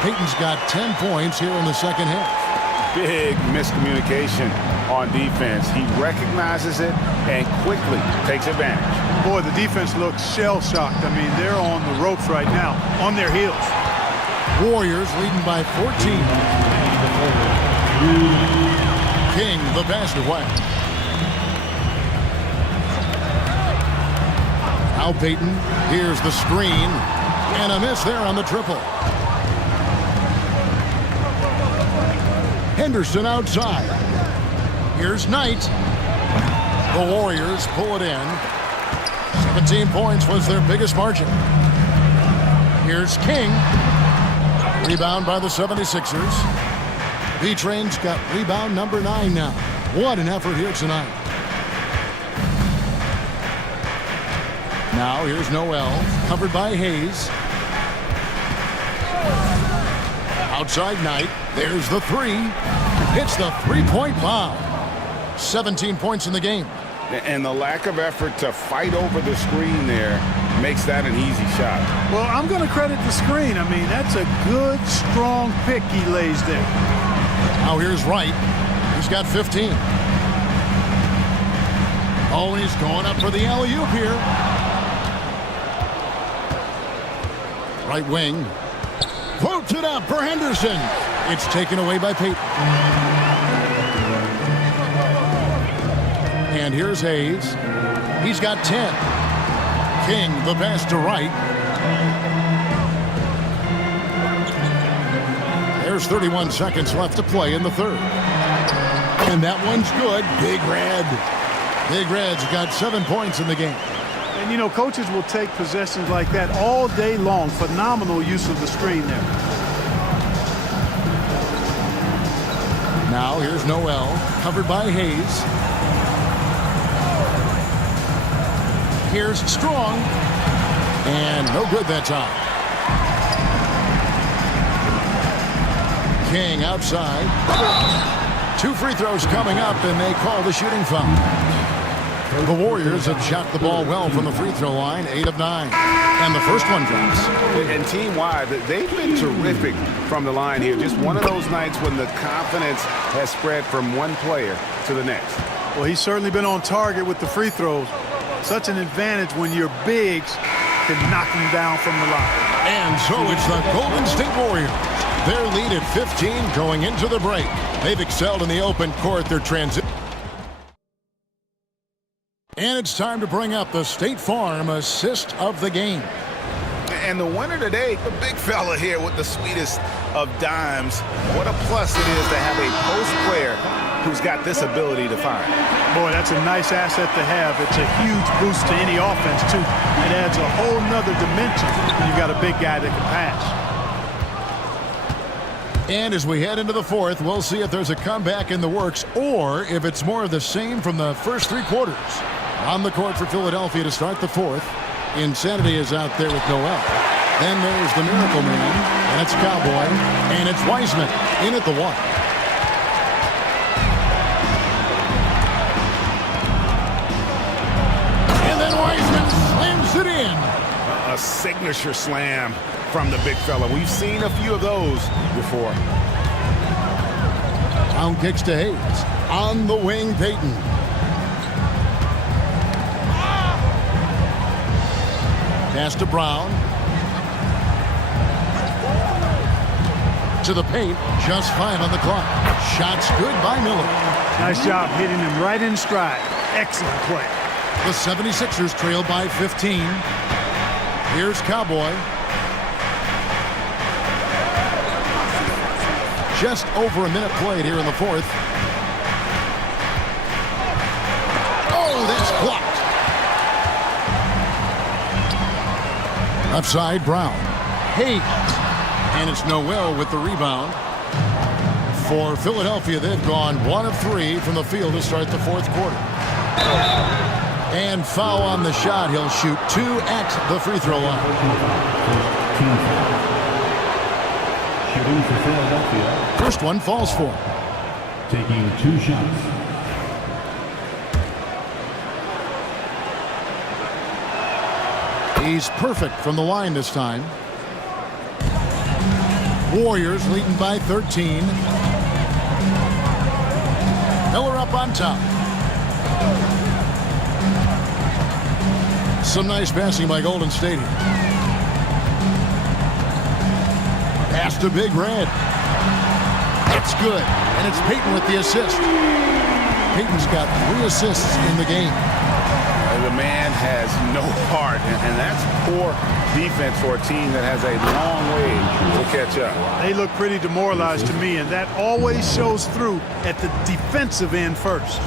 Payton's got 10 points here in the second half. Big miscommunication on defense. He recognizes it and quickly takes advantage. Boy, the defense looks shell-shocked. I mean, they're on the ropes right now, on their heels. Warriors leading by 14. King, the pass away. Now Payton, here's the screen, and a miss there on the triple. Henderson outside. Here's Knight. The Warriors pull it in. 17 points was their biggest margin. Here's King. Rebound by the 76ers. B-Train's got rebound number 9 now. What an effort here tonight. Now here's Noel, covered by Hayes. Outside Knight. There's the three. Hits the three-point bomb. 17 points in the game. And the lack of effort to fight over the screen there makes that an easy shot. Well, I'm going to credit the screen. I mean, that's a good, strong pick he lays there. Now here's Wright. He's got 15. Oh, he's going up for the alley-oop here. Right wing. Floats it up for Henderson. It's taken away by Payton. And here's Hayes. He's got 10. King, the pass to Wright. There's 31 seconds left to play in the third. And that one's good. Big Red. Big Red's got 7 points in the game. And, you know, coaches will take possessions like that all day long. Phenomenal use of the screen there. Now here's Noel, covered by Hayes. Here's Strong. And no good that time. King outside. 2 free throws coming up, and they call the shooting foul. The Warriors have shot the ball well from the free throw line, 8 of 9. And the first one drops. And team-wide, they've been terrific from the line here. Just one of those nights when the confidence has spread from one player to the next. Well, he's certainly been on target with the free throws. Such an advantage when your bigs can knock him down from the line. And so it's the Golden State Warriors. Their lead at 15 going into the break. They've excelled in the open court. Their transition. And it's time to bring up the State Farm assist of the game. And the winner today, the big fella here with the sweetest of dimes. What a plus it is to have a post player who's got this ability to find. Boy, that's a nice asset to have. It's a huge boost to any offense, too. It adds a whole nother dimension when you've got a big guy that can pass. And as we head into the fourth, we'll see if there's a comeback in the works or if it's more of the same from the first 3 quarters. On the court for Philadelphia to start the fourth. Insanity is out there with Noel. Then there's the Miracle Man, and it's Cowboy, and it's Wiseman in at the 1. And then Wiseman slams it in. A signature slam from the big fella. We've seen a few of those before. Down kicks to Hayes. On the wing, Payton. Pass to Brown. To the paint. Just 5 on the clock. Shots good by Miller. Nice job hitting him right in stride. Excellent play. The 76ers trail by 15. Here's Cowboy. Just over a minute played here in the fourth. Oh, that's blocked. Outside, Brown. Hayes. And it's Noel with the rebound. For Philadelphia, they've gone 1 of 3 from the field to start the fourth quarter. And foul on the shot. He'll shoot 2 at the free throw line. Shooting for Philadelphia. First one falls for him. Taking 2 shots. He's perfect from the line this time. Warriors leading by 13. Miller up on top. Some nice passing by Golden State. Pass to Big Red. It's good, and it's Payton with the assist. Payton's got 3 assists in the game. The man has no heart, and that's poor defense for a team that has a long way to catch up. They look pretty demoralized to me, and that always shows through at the defensive end first.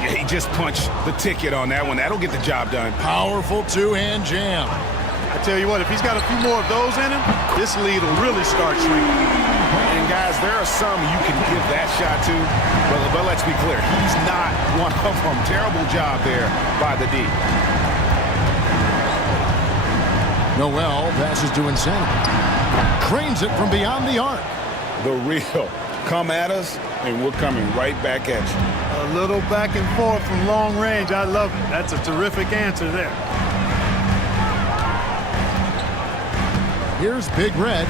Yeah, he just punched the ticket on that one. That'll get the job done. Powerful 2-hand jam. I tell you what, if he's got a few more of those in him, this lead will really start shrinking. And guys, there are some you can give that shot to, but let's be clear, he's not one of them. Terrible job there by the D. Noel passes to Insanity. Cranes it from beyond the arc. The real. Come at us, and we're coming right back at you. A little back and forth from long range. I love it. That's a terrific answer there. Here's Big Red.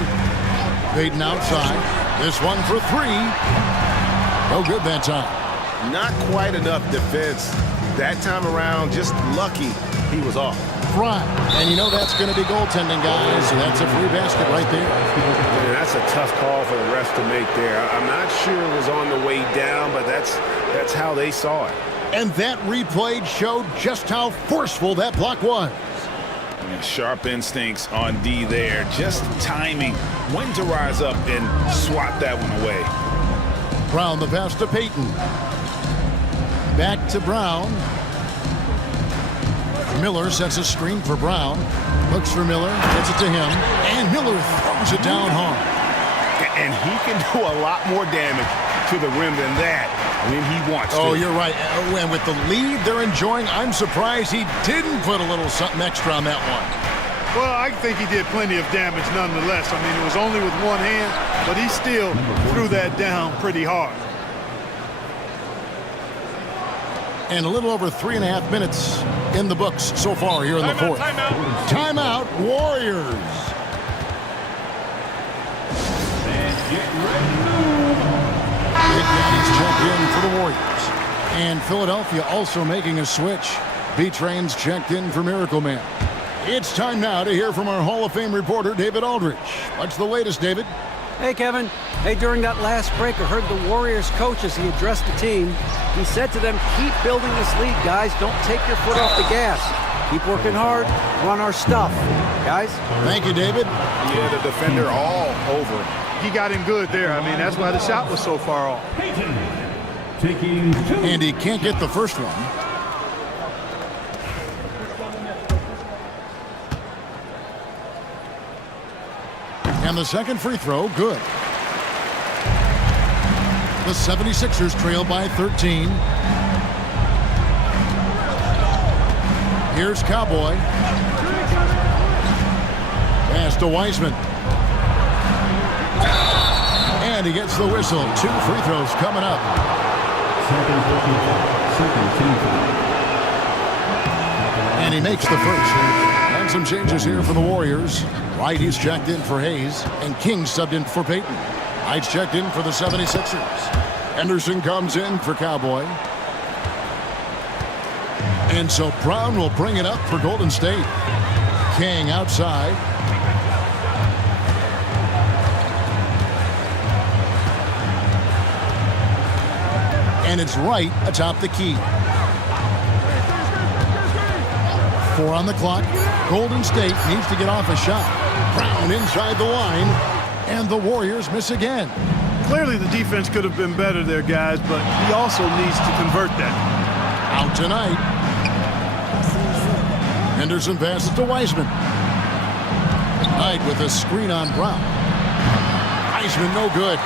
Payton outside. This one for 3. No good that time. Not quite enough defense that time around. Just lucky he was off. Fry. And you know that's going to be goaltending, guys. So that's a free basket right there. Yeah, that's a tough call for the refs to make there. I'm not sure it was on the way down, but that's how they saw it. And that replay showed just how forceful that block was. Sharp instincts on D there. Just timing when to rise up and swat that one away. Brown the pass to Payton. Back to Brown. Miller sets a screen for Brown. Looks for Miller. Gets it to him. And Miller throws it down hard. And he can do a lot more damage to the rim than that when he wants to. Oh, you're right. And with the lead they're enjoying, I'm surprised he didn't put a little something extra on that one. Well, I think he did plenty of damage nonetheless. I mean, it was only with one hand, but he still threw that down pretty hard. And a little over 3.5 minutes in the books so far here in the fourth. Timeout, Warriors. Big Daddy's checked in for the Warriors. And Philadelphia also making a switch. B-Train's checked in for Miracle Man. It's time now to hear from our Hall of Fame reporter, David Aldridge. What's the latest, David? Hey, Kevin. Hey, during that last break, I heard the Warriors coach as he addressed the team. He said to them, keep building this lead, guys. Don't take your foot off the gas. Keep working hard. Run our stuff. Guys? Thank you, David. Yeah, the defender all over. He got him good there. I mean, that's why the shot was so far off. Taking two. And he can't get the first one. And the second free throw, good. The 76ers trail by 13. Here's Cowboy. Pass to Wiseman. And he gets the whistle. 2 free throws coming up. And he makes the first. And some changes here for the Warriors. Wright, he's checked in for Hayes. And King subbed in for Payton. Wright's checked in for the 76ers. Henderson comes in for Cowboy. And so Brown will bring it up for Golden State. King outside. And it's Wright atop the key. 4 on the clock. Golden State needs to get off a shot. Brown inside the line. And the Warriors miss again. Clearly the defense could have been better there, guys, but he also needs to convert that. Out tonight. Henderson passes to Wiseman. Knight with a screen on Brown. Wiseman no good.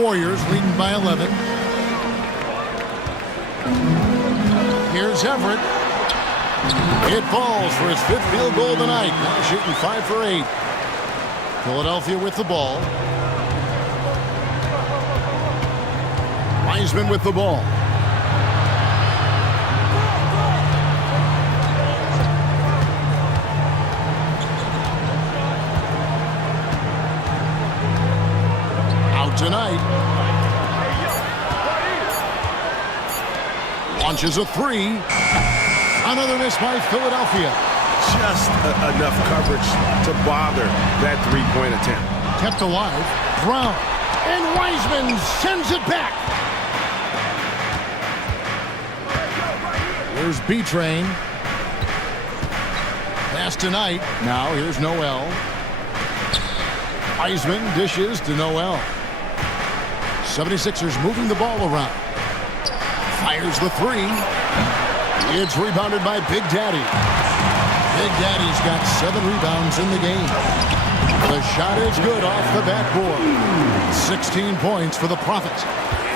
Warriors leading by 11. Here's Everett. It falls for his 5th field goal tonight. Now shooting 5 for 8. Philadelphia with the ball. Wiseman with the ball. Out tonight. Launches a 3. Another miss by Philadelphia. Just enough coverage to bother that three-point attempt. Kept alive. Brown. And Wiseman sends it back. Here's B-Train. Pass to Knight. Now here's Noel. Wiseman dishes to Noel. 76ers moving the ball around. Fires the 3. It's rebounded by Big Daddy. Big Daddy's got 7 rebounds in the game. The shot is good off the backboard. 16 points for the Prophets.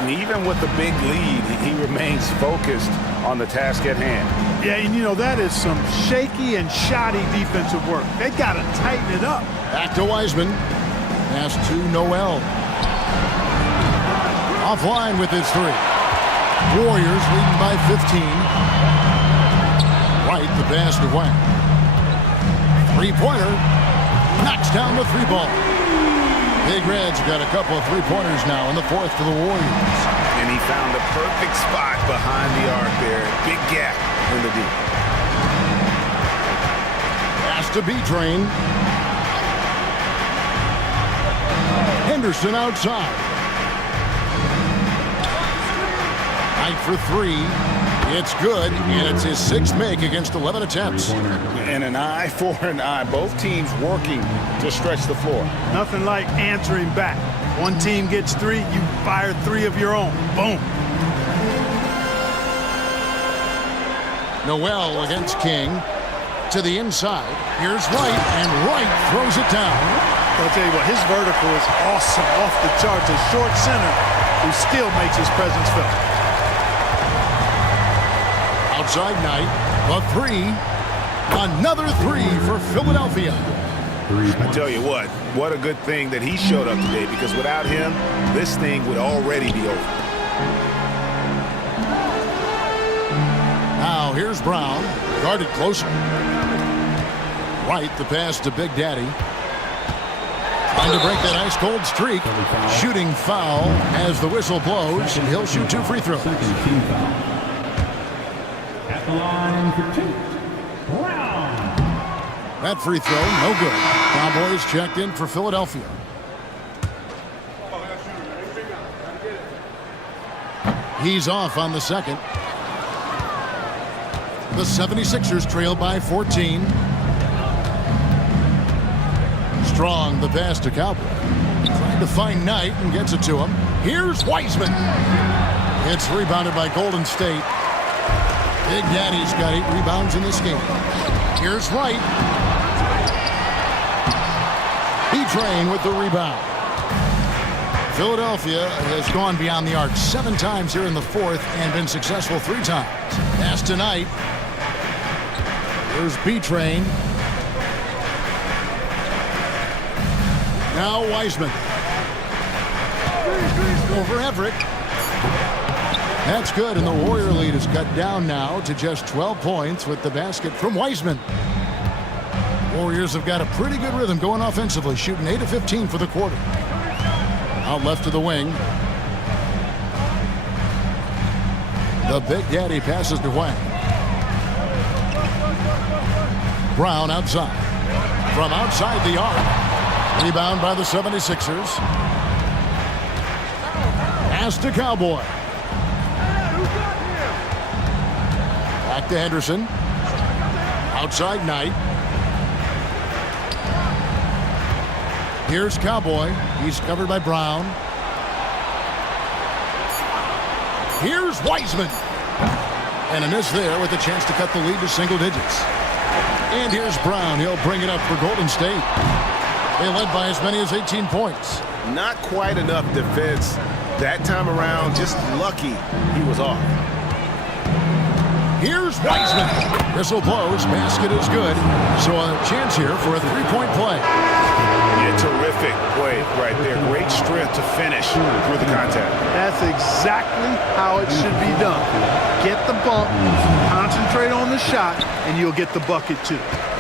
And even with the big lead, he remains focused on the task at hand. Yeah, and you know, that is some shaky and shoddy defensive work. They got to tighten it up. Back to Wiseman. Pass to Noel. Offline with his 3. Warriors leading by 15. Wright, the pass to Wang. 3-pointer. Knocks down the 3 ball. Big Red's got a couple of 3-pointers now in the 4th for the Warriors. And he found the perfect spot behind the arc there. Big gap in the deep. Pass to B-Train. Henderson outside. Knight for 3. It's good, and it's his 6th make against 11 attempts. And an eye for an eye. Both teams working to stretch the floor. Nothing like answering back. One team gets 3, you fire 3 of your own. Boom. Noel against King. To the inside. Here's Wright, and Wright throws it down. I'll tell you what, his vertical is awesome, off the charts. A short center who still makes his presence felt. Outside Knight, the three. Another three for Philadelphia. I tell you what a good thing that he showed up today, because without him, this thing would already be over. Now here's Brown, guarded closer. Right, the pass to Big Daddy. Trying to break that ice-cold streak. Shooting foul as the whistle blows, and he'll shoot 2 free throws. At the line for 2, Brown. That free throw, no good. Cowboys checked in for Philadelphia. He's off on the second. The 76ers trail by 14. Strong, the pass to Cowboy. Trying to find Knight and gets it to him. Here's Wiseman. It's rebounded by Golden State. Big Daddy's got 8 rebounds in this game. Here's Wright. B-Train with the rebound. Philadelphia has gone beyond the arc 7 times here in the fourth and been successful 3 times. Pass tonight. Here's B-Train. Now Wiseman. Over Everett. That's good, and the Warrior lead is cut down now to just 12 points with the basket from Wiseman. Warriors have got a pretty good rhythm going offensively, shooting 8 of 15 for the quarter. Out left to the wing. The Big Daddy passes to Wang. Brown outside. From outside the arc. Rebound by the 76ers. Pass to Cowboy. Back to Henderson. Outside Knight. Here's Cowboy. He's covered by Brown. Here's Wiseman. And a miss there with a chance to cut the lead to single digits. And here's Brown. He'll bring it up for Golden State. They led by as many as 18 points. Not quite enough defense that time around. Just lucky he was off. Here's Wiseman. Whistle blows. Basket is good. So a chance here for a 3-point play. Yeah, terrific play right there. Great strength to finish through the contact. That's exactly how it should be done. Get the bump, concentrate on the shot, and you'll get the bucket too.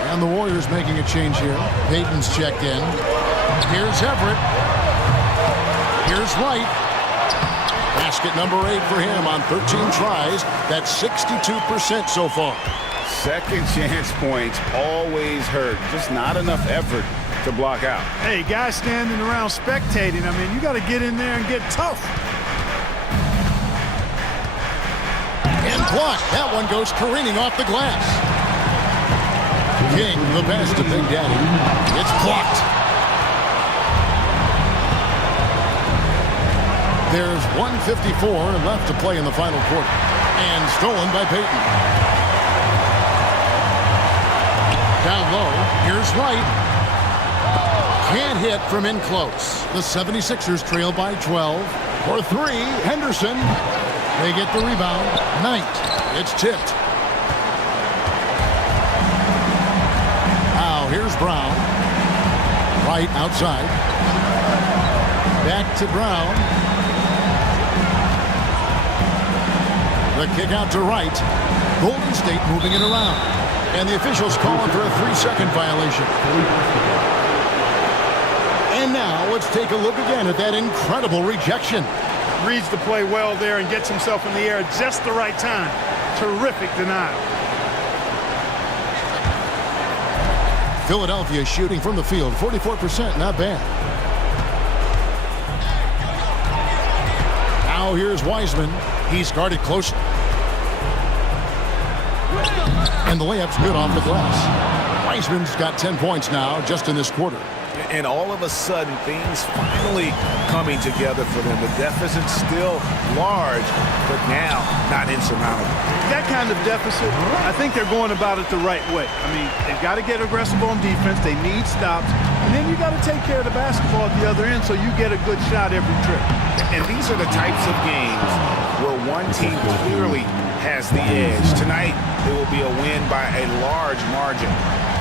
And the Warriors making a change here. Payton's checked in. Here's Everett. Here's Wright. Basket number 8 for him on 13 tries. That's 62% so far. Second chance points always hurt. Just not enough effort to block out. Hey, guys standing around spectating, I mean, you got to get in there and get tough. And blocked. That one goes careening off the glass. King, the pass to Big Daddy. It's blocked. There's 1:54 left to play in the final quarter. And stolen by Payton. Down low. Here's Wright. Can't hit from in close. The 76ers trail by 12. For 3, Henderson. They get the rebound. Knight. It's tipped. Now here's Brown. Wright outside. Back to Brown. The kick out to Wright. Golden State moving it around. And the officials calling for a 3-second violation. And now let's take a look again at that incredible rejection. Reads the play well there and gets himself in the air at just the right time. Terrific denial. Philadelphia shooting from the field, 44%, not bad. Now here's Wiseman. He's guarded closely. And the layup's good off the glass. Wiseman's got 10 points now just in this quarter. And all of a sudden, things finally coming together for them. The deficit's still large, but now not insurmountable. That kind of deficit, I think they're going about it the right way. I mean, they've got to get aggressive on defense. They need stops. And then you got to take care of the basketball at the other end so you get a good shot every trip. And these are the types of games where one team clearly has the edge. Tonight, it will be a win by a large margin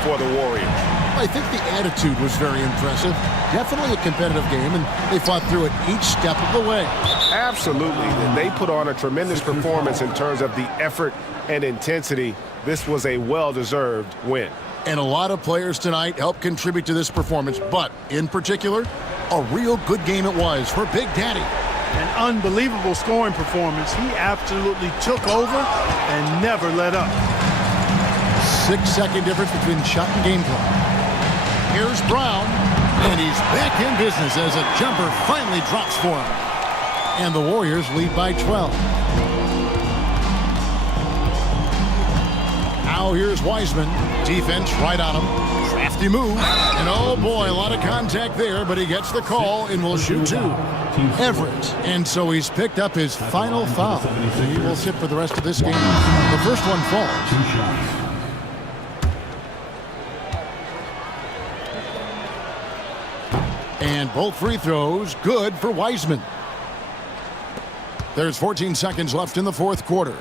for the Warriors. I think the attitude was very impressive. Definitely a competitive game, and they fought through it each step of the way. Absolutely. They put on a tremendous performance in terms of the effort and intensity. This was a well-deserved win. And a lot of players tonight helped contribute to this performance, but in particular, a real good game it was for Big Daddy. An unbelievable scoring performance. He absolutely took over and never let up. 6-second difference between shot and game clock. Here's Brown, and he's back in business as a jumper finally drops for him. And the Warriors lead by 12. Now here's Wiseman. Defense right on him. Crafty move. And oh boy, a lot of contact there, but he gets the call and will shoot two. Everett. And so he's picked up his final foul. He will sit for the rest of this game. The first one falls. 2 shots. And both free throws good for Wiseman. There's 14 seconds left in the fourth quarter.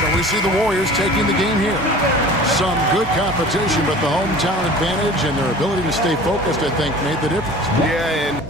So we see the Warriors taking the game here. Some good competition, but the hometown advantage and their ability to stay focused, I think, made the difference. Yeah, and